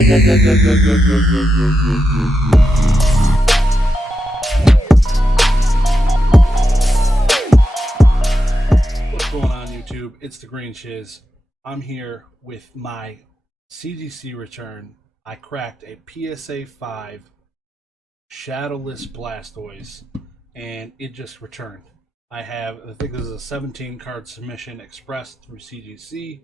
What's going on, YouTube? It's the Green Shiz. I'm here with my CGC return. I cracked a PSA 5 Shadowless Blastoise, and it just returned. I think this is a 17 card submission expressed through CGC,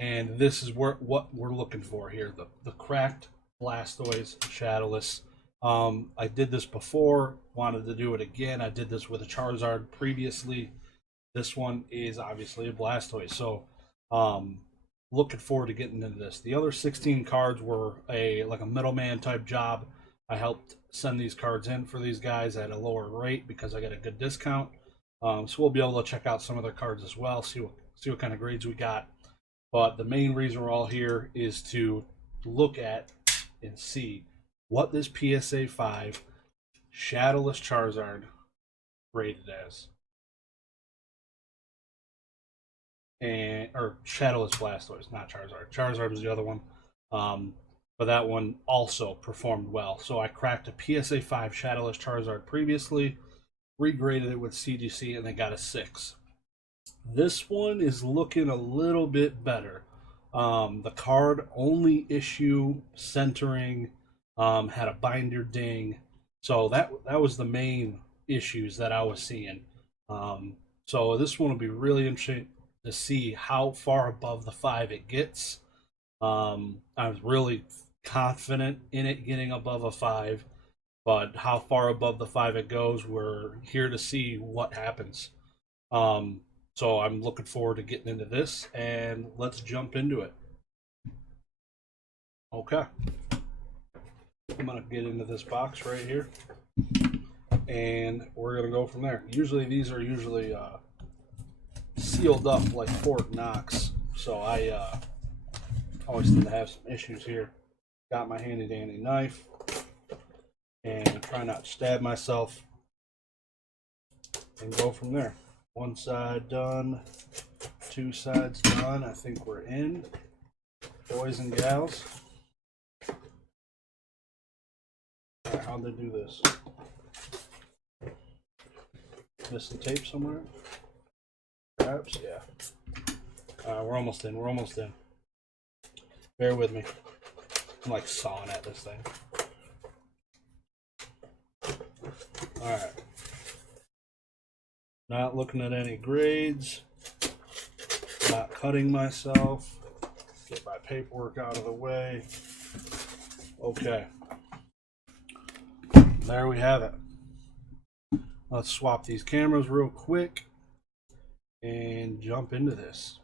and this is what we're looking for here, the cracked Blastoise Shadowless. I did this before, wanted to do it again. I did this with a Charizard previously. This one is obviously a Blastoise, so looking forward to getting into this. The other 16 cards were a middleman type job. I helped send these cards in for these guys at a lower rate because I got a good discount. So we'll be able to check out some of their cards as well, see what kind of grades we got. But the main reason we're all here is to look at and see what this PSA 5 Shadowless Charizard rated as. Or Shadowless Blastoise, not Charizard. Charizard was the other one. But that one also performed well. So I cracked a PSA 5 Shadowless Charizard previously, regraded it with CGC, and they got a 6. This one is looking a little bit better. The card only issue centering had a binder ding. So that was the main issues that I was seeing. So this one will be really interesting to see how far above the 5 it gets. I was really confident in it getting above a 5, but how far above the 5 it goes, we're here to see what happens. So I'm looking forward to getting into this, and let's jump into it. Okay. I'm going to get into this box right here, and we're going to go from there. Usually these are sealed up like Fort Knox, so I always tend to have some issues here. Got my handy dandy knife and try not to stab myself, and go from there. One side done, two sides done. I think we're in, boys and gals. All right, how'd they do this? Missed the tape somewhere? Perhaps, yeah. We're almost in. We're almost in. Bear with me. I'm like sawing at this thing. Alright. Not looking at any grades. Not cutting myself. Get my paperwork out of the way. Okay. There we have it. Let's swap these cameras real quick and jump into this.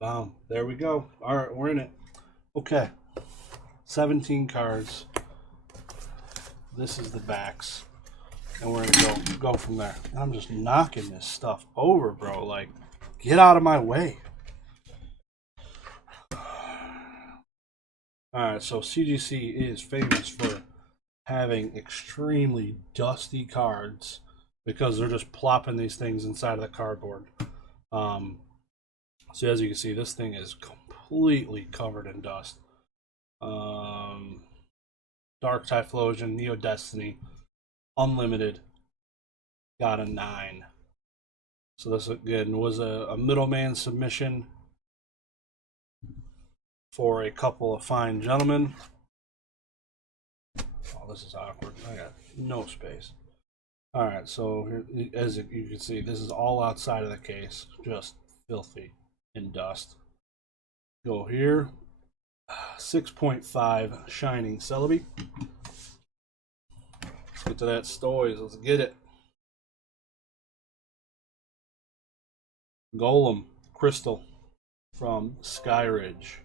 Boom. There we go. All right, we're in it. Okay. 17 cards. This is the backs. And we're going to go from there. I'm just knocking this stuff over, bro. Like, get out of my way. Alright, so CGC is famous for having extremely dusty cards because they're just plopping these things inside of the cardboard. So as you can see, this thing is completely covered in dust. Dark Typhlosion, Neo Destiny, Unlimited, got a 9. So this again was a middleman submission for a couple of fine gentlemen. Oh, this is awkward. I got no space. Alright, so here, as you can see, this is all outside of the case. Just filthy in dust. Go here. 6.5 Shining Celebi. Let's get to that Stoise. Let's get it. Golem Crystal from Skyridge.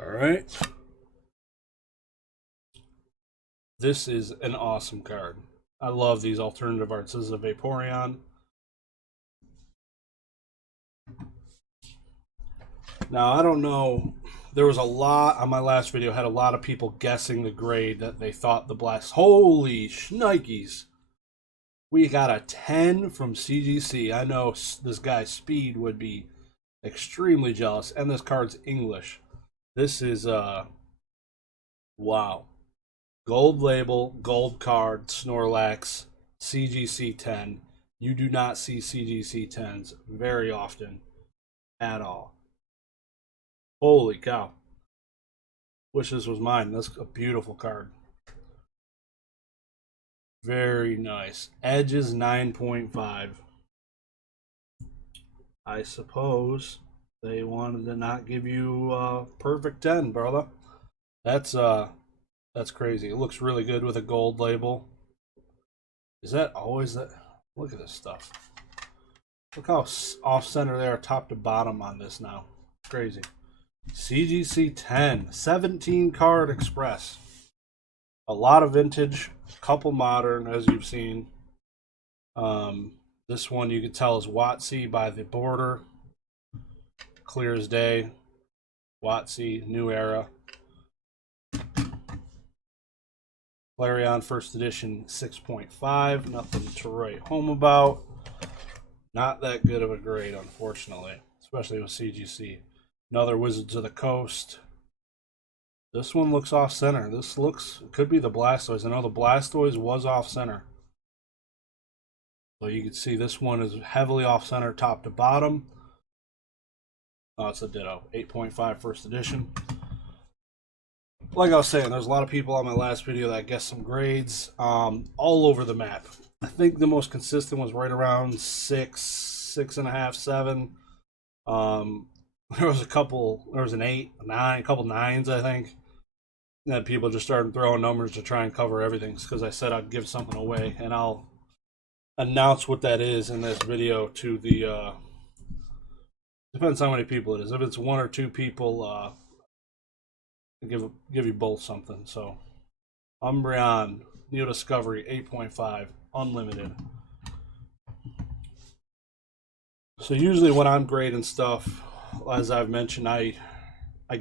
Alright. This is an awesome card. I love these alternative arts. This is a Vaporeon. Now, I don't know. There was a lot on my last video, had a lot of people guessing the grade that they thought the Blast. Holy shnikes. We got a 10 from CGC. I know this guy's Speed would be extremely jealous. And this card's English. This is, wow. Gold label, gold card, Snorlax, CGC 10. You do not see CGC 10s very often at all. Holy cow. Wish this was mine. That's a beautiful card. Very nice. Edge is 9.5. I suppose they wanted to not give you a perfect 10, brother. That's crazy. It looks really good with a gold label. Is that always that? Look at this stuff. Look how off center they are top to bottom on this now. Crazy. CGC 10, 17 card express. A lot of vintage, couple modern, as you've seen. This one you can tell is Watsy by the border. Clear as day. Watsy, new era. Flareon first edition 6.5. Nothing to write home about. Not that good of a grade, unfortunately, especially with CGC. Another Wizards of the Coast. This one looks off center. This looks, could be the Blastoise. I know the Blastoise was off center. So you can see this one is heavily off center top to bottom. Oh, it's a Ditto. 8.5 first edition. Like I was saying, there's a lot of people on my last video that guessed some grades all over the map. I think the most consistent was right around 6, 6.5, 7. There was an 8, a 9, a couple 9s, I think. And people just started throwing numbers to try and cover everything because I said I'd give something away, and I'll announce what that is in this video to the depends how many people it is. If it's 1 or 2 people, I'll give you both something. So Umbreon, Neo Discovery 8.5 unlimited. So usually when I'm grading stuff, as I've mentioned, I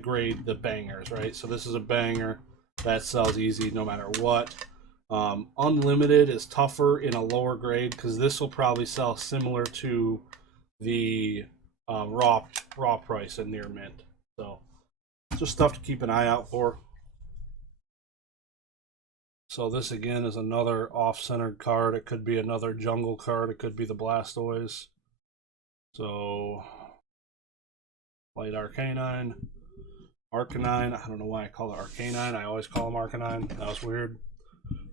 grade the bangers, right? So this is a banger that sells easy no matter what. Unlimited is tougher in a lower grade because this will probably sell similar to the raw price and near mint. So just stuff to keep an eye out for. So this again is another off-centered card. It could be another jungle card. It could be the Blastoise. So Light Arcanine. Arcanine. I don't know why I call it Arcanine. I always call him Arcanine. That was weird.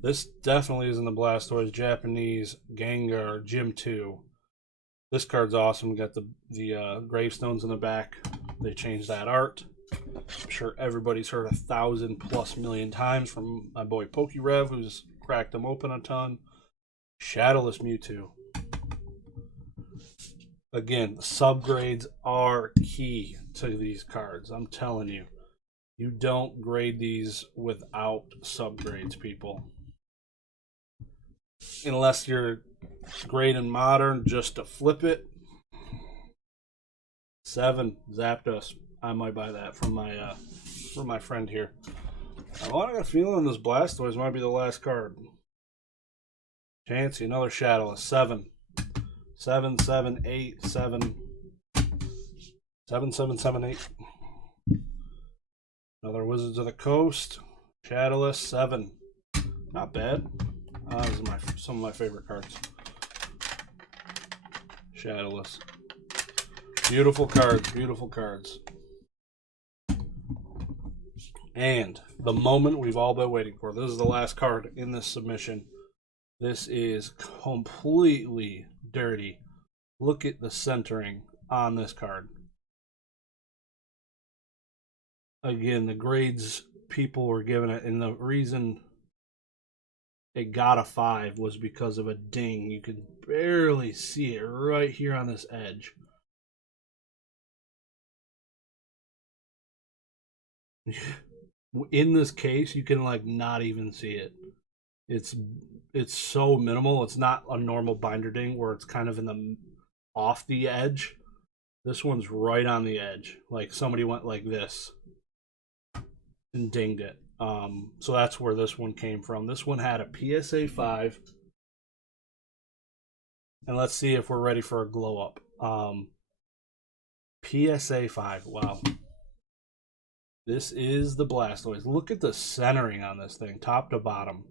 This definitely isn't the Blastoise. Japanese Gengar Gym 2. This card's awesome. We got the gravestones in the back. They changed that art. I'm sure everybody's heard 1,000+ million times from my boy PokeRev, who's cracked them open a ton. Shadowless Mewtwo. Again, subgrades are key to these cards. I'm telling you. You don't grade these without subgrades, people. Unless you're grading modern just to flip it. 7, Zapdos. I might buy that from my friend here. I got a feeling this Blastoise might be the last card. Chansey, another Shadowless. 7. 7, 7, 8, 7. 7, 7, 7, 8. Another Wizards of the Coast. Shadowless, 7. Not bad. These are some of my favorite cards. Shadowless. Beautiful cards, beautiful cards. And the moment we've all been waiting for. This is the last card in this submission. This is completely dirty. Look at the centering on this card. Again, the grades people were giving it, and the reason it got a 5 was because of a ding. You can barely see it right here on this edge. In this case, you can like not even see it. It's so minimal. It's not a normal binder ding where it's kind of in the off the edge. This one's right on the edge. Like somebody went like this and dinged it. So that's where this one came from. This one had a PSA 5. And let's see if we're ready for a glow up. PSA 5. Wow. This is the Blastoise. Look at the centering on this thing, top to bottom.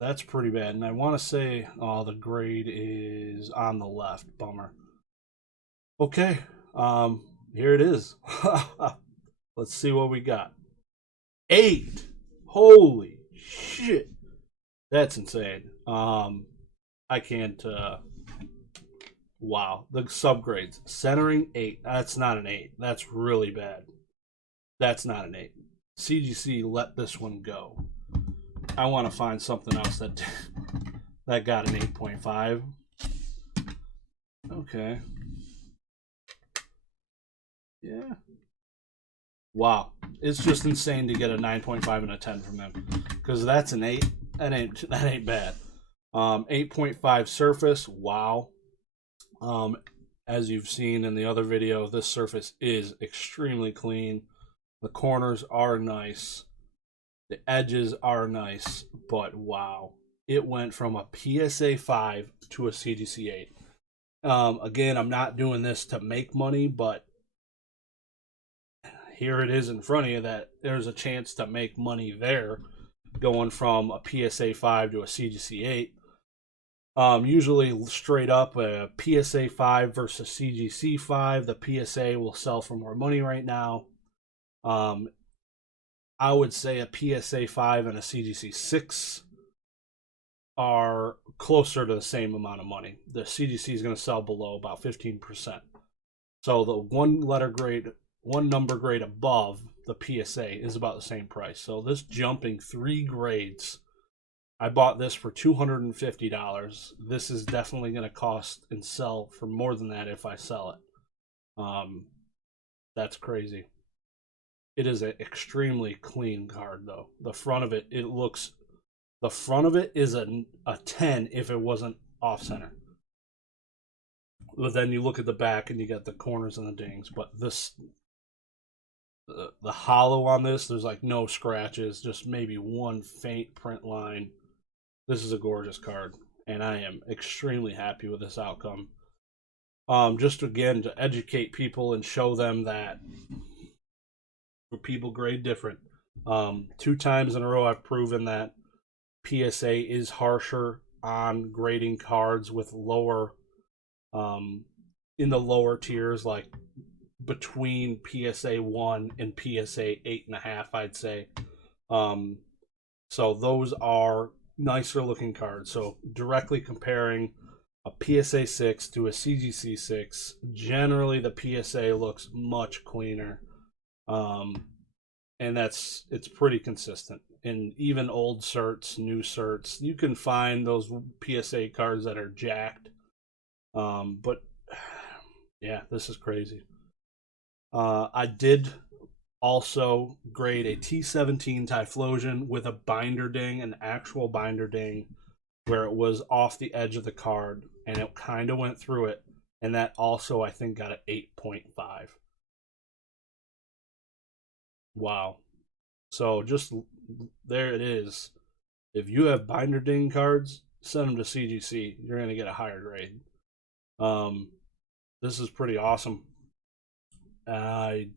That's pretty bad. And I want to say, oh, the grade is on the left. Bummer. Okay. Here it is. Let's see what we got. 8. Holy shit. That's insane. I can't, wow. The subgrades. Centering 8. That's not an 8. That's really bad. That's not an 8. CGC let this one go. I want to find something else that that got an 8.5. Okay. Yeah. Wow. It's just insane to get a 9.5 and a 10 from them. Because that's an 8. That ain't bad. 8.5 surface. Wow. As you've seen in the other video, this surface is extremely clean. The corners are nice. The edges are nice. But wow. It went from a PSA 5 to a CGC 8. Again, I'm not doing this to make money, but here it is in front of you that there's a chance to make money there going from a PSA 5 to a CGC 8. Usually straight up a PSA 5 versus CGC 5. The PSA will sell for more money right now. I would say a PSA 5 and a CGC 6 are closer to the same amount of money. The CGC is going to sell below about 15%. So the one number grade above the PSA is about the same price. So this jumping 3 grades, I bought this for $250. This is definitely going to cost and sell for more than that if I sell it. That's crazy. It is an extremely clean card, though. The front of it, the front of it is a 10 if it wasn't off center. But then you look at the back and you got the corners and the dings. But this, the hollow on this, there's like no scratches, just maybe one faint print line. This is a gorgeous card, and I am extremely happy with this outcome. Just again to educate people and show them that people grade different. 2 times in a row I've proven that PSA is harsher on grading cards with lower, in the lower tiers, like between PSA 1 and PSA 8.5, I'd say. So those are nicer looking cards. So directly comparing a PSA 6 to a CGC 6, generally the PSA looks much cleaner. And it's pretty consistent. In even old certs, new certs, you can find those PSA cards that are jacked. But yeah, this is crazy. I did also grade a T17 Typhlosion with a binder ding, an actual binder ding, where it was off the edge of the card and it kind of went through it, and that also I think got an 8.5. Wow. So just there it is. If you have binder ding cards, send them to CGC. You're going to get a higher grade. This is pretty awesome. I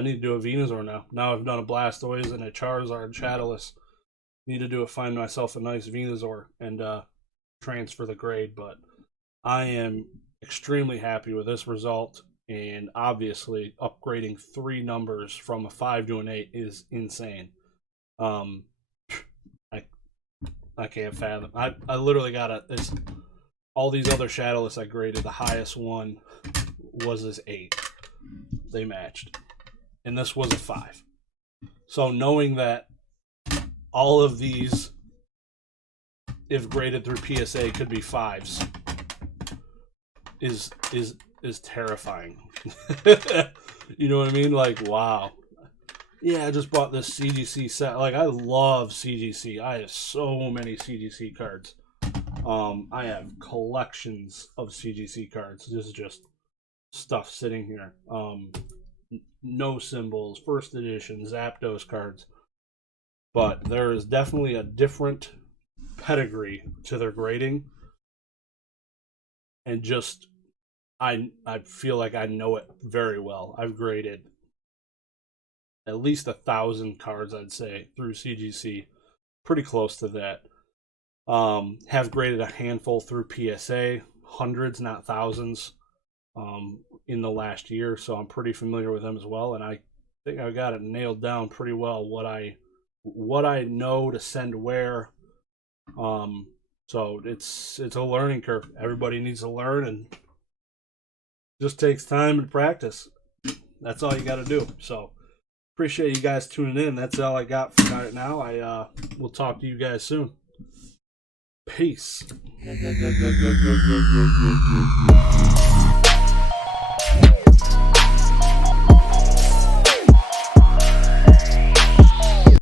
need to do a Venusaur now. Now I've done a Blastoise and a Charizard Shadowless. Need to find myself a nice Venusaur and transfer the grade. But I am extremely happy with this result. And obviously, upgrading 3 numbers from a 5 to an 8 is insane. I can't fathom. I literally got all these other Shadowless I graded. The highest one was this 8. They matched, and this was a 5. So knowing that all of these, if graded through PSA, could be 5s, is terrifying. You know what I mean? Like, wow. Yeah, I just bought this CGC set. Like, I love CGC. I have so many CGC cards. I have collections of CGC cards. This is just stuff sitting here. No symbols, first edition, Zapdos cards. But there is definitely a different pedigree to their grading. And just, I feel like I know it very well. I've graded at least 1,000 cards, I'd say, through CGC. Pretty close to that. Have graded a handful through PSA, hundreds, not thousands, in the last year. So I'm pretty familiar with them as well. And I think I got it nailed down pretty well what I know to send where. So it's a learning curve. Everybody needs to learn, and just takes time and practice. That's all you got to do. So appreciate you guys tuning in. That's all I got for right now. I will talk to you guys soon. Peace.